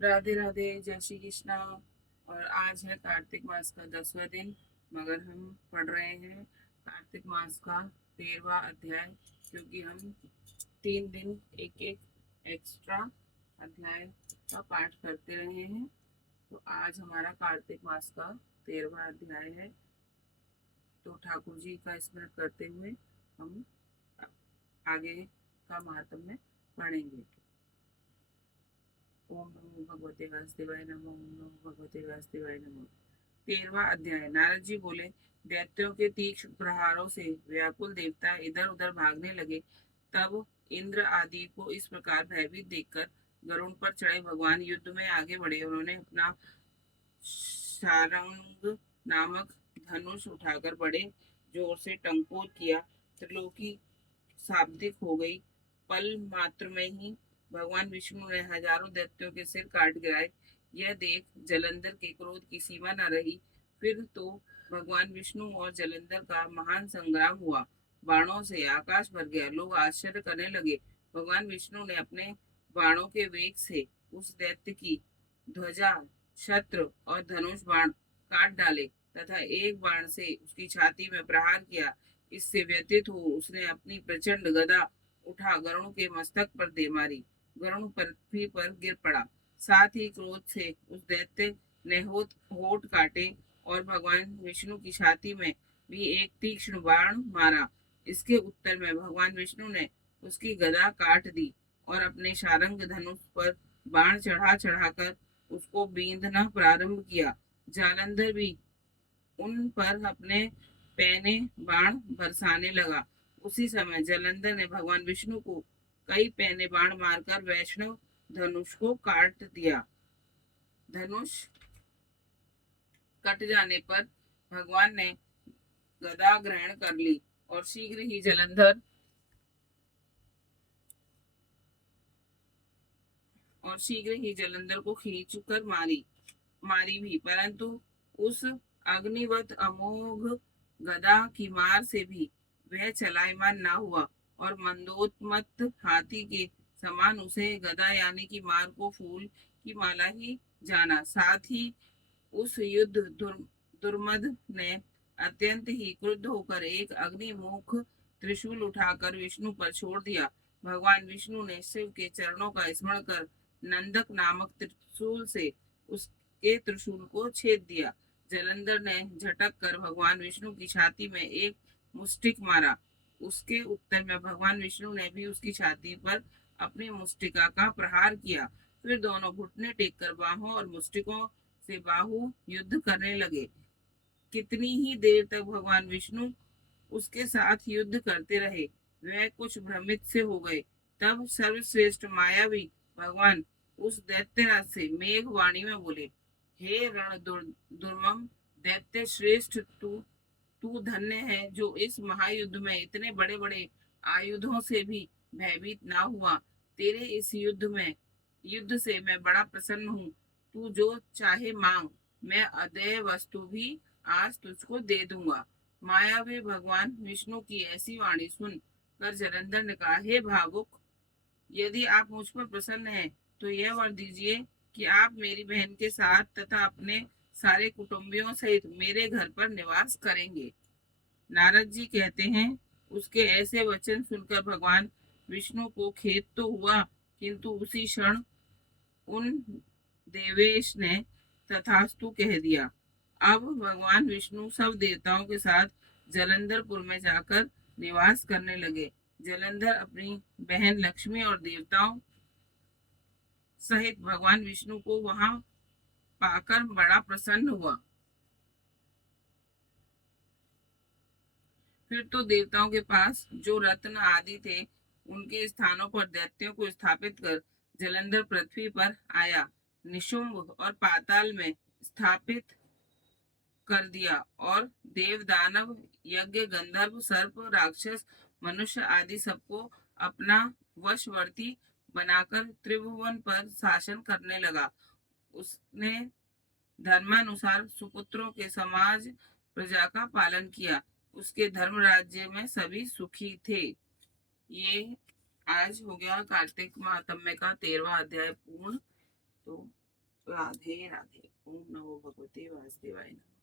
राधे राधे, जय श्री कृष्णा। और आज है कार्तिक मास का 10वां दिन, मगर हम पढ़ रहे हैं कार्तिक मास का 13वां अध्याय, क्योंकि हम 3 दिन एक एक एक्स्ट्रा अध्याय का पाठ करते रहे हैं। तो आज हमारा कार्तिक मास का 13वां अध्याय है। तो ठाकुर जी का स्मरण करते हुए हम आगे का महात्म्य पढ़ेंगे। ओम नमो भगवते वासुदेवाय नमो, ओम नमो भगवते वासुदेवाय नमो। 13वां अध्याय। नारद जी बोले, दैत्यों के तीक्ष्ण प्रहारों से व्याकुल देवता इधर उधर भागने लगे। तब इंद्र आदि को इस प्रकार भयभीत देखकर गरुड़ पर चढ़े भगवान युद्ध में आगे बढ़े। उन्होंने अपना शारंग नामक धनुष उठाकर बड़े जोर से टंकोर किया। त्रिलोकी शाब्दिक हो गई। पल मात्र में ही भगवान विष्णु ने हजारों दैत्यों के सिर काट गिराए। यह देख जलंधर के क्रोध की सीमा न रही। फिर तो भगवान विष्णु और जलंधर का महान संग्राम हुआ। बाणों से आकाश भर गया। लोग आश्चर्य करने लगे। भगवान विष्णु ने अपने बाणों के वेग से उस दैत्य की ध्वजा, छत्र और धनुष बाण काट डाले तथा एक बाण से उसकी छाती में प्रहार किया। इससे व्यतीत हो उसने अपनी प्रचंड गदा उठा गरुड़ के मस्तक पर दे मारी। गरुड़ पृथ्वी पर गिर पड़ा। साथ ही क्रोध से उस दैत्य ने होठ काटे और भगवान विष्णु की छाती में भी एक तीक्ष्ण बाण मारा। इसके उत्तर में भगवान विष्णु ने उसकी गदा काट दी और अपने शारंग धनुष पर बाण चढ़ा चढ़ाकर उसको बींधना प्रारंभ किया। जालंधर भी उन पर अपने पैने बाण बरसाने लगा। उसी समय जलंधर ने भगवान विष्णु को कई पैने बाण मारकर वैष्णव धनुष को काट दिया। धनुष कट जाने पर भगवान ने गदा ग्रहण कर ली और शीघ्र ही जलंधर को खींच कर मारी भी, परंतु उस अग्निवत अमोघ गदा की मार से भी वह चलायमान ना हुआ और मंदोत्मत्त हाथी के समान उसे गदा यानी कि मार को फूल की माला ही जाना। साथ ही उस दुर्मद ने अत्यंत ही क्रुद्ध होकर एक अग्निमुख त्रिशूल उठाकर विष्णु पर छोड़ दिया। भगवान विष्णु ने शिव के चरणों का स्मरण कर नंदक नामक त्रिशूल से उसके त्रिशूल को छेद दिया। जलंधर ने झटक कर भगवान विष्णु की छाती में एक मुष्टिक मारा। उसके उत्तर में भगवान विष्णु ने भी उसकी छाती पर अपनी मुष्टिका का प्रहार किया। फिर दोनों घुटने टेककर बाहों और मुष्टिकों से बाहु युद्ध करने लगे। कितनी ही देर तक भगवान विष्णु उसके साथ युद्ध करते रहे। वह कुछ भ्रमित से हो गए। तब सर्वश्रेष्ठ मायावी भगवान उस दैत्यराज से मेघ वाणी में बोले, हे दुर्मम दैत्य श्रेष्ठ, तू तू धन्य है जो इस महायुद्ध में इतने बड़े बड़े आयुधों से भी भयभीत ना हुआ। तेरे इस युद्ध से मैं बड़ा प्रसन्न हूँ। तू जो चाहे मांग, मैं अदेय वस्तु भी आज तुझको दे दूंगा। मायावी भगवान विष्णु की ऐसी वाणी सुन कर जलंधर ने कहा, हे भावुक, यदि आप मुझ पर प्रसन्न हैं तो यह वर दीजिए कि आप मेरी बहन के साथ तथा अपने सारे कुटुंबियों सहित मेरे घर पर निवास करेंगे। नारद जी कहते हैं, उसके ऐसे वचन सुनकर भगवान विष्णु को खेद तो हुआ, किंतु उसी क्षण उन देवेश ने तथास्तु कह दिया। अब भगवान विष्णु सब देवताओं के साथ जलंधरपुर में जाकर निवास करने लगे। जलंधर अपनी बहन लक्ष्मी और देवताओं सहित भगवान विष्णु को वहां पाकर बड़ा प्रसन्न हुआ। फिर तो देवताओं के पास जो रत्न आदि थे उनके स्थानों पर दैत्यों को स्थापित कर जलंधर पृथ्वी पर आया। निशुंभ और पाताल में स्थापित कर दिया और देव दानव यज्ञ गंधर्व सर्प राक्षस मनुष्य आदि सबको अपना वशवर्ती बनाकर त्रिभुवन पर शासन करने लगा। उसने धर्मानुसार सुपुत्रों के समाज प्रजा का पालन किया। उसके धर्म राज्य में सभी सुखी थे। ये आज हो गया कार्तिक महात्म्य का 13वां अध्याय पूर्ण। तो राधे राधे। ओम नमो भगवते वासुदेवाय नमः।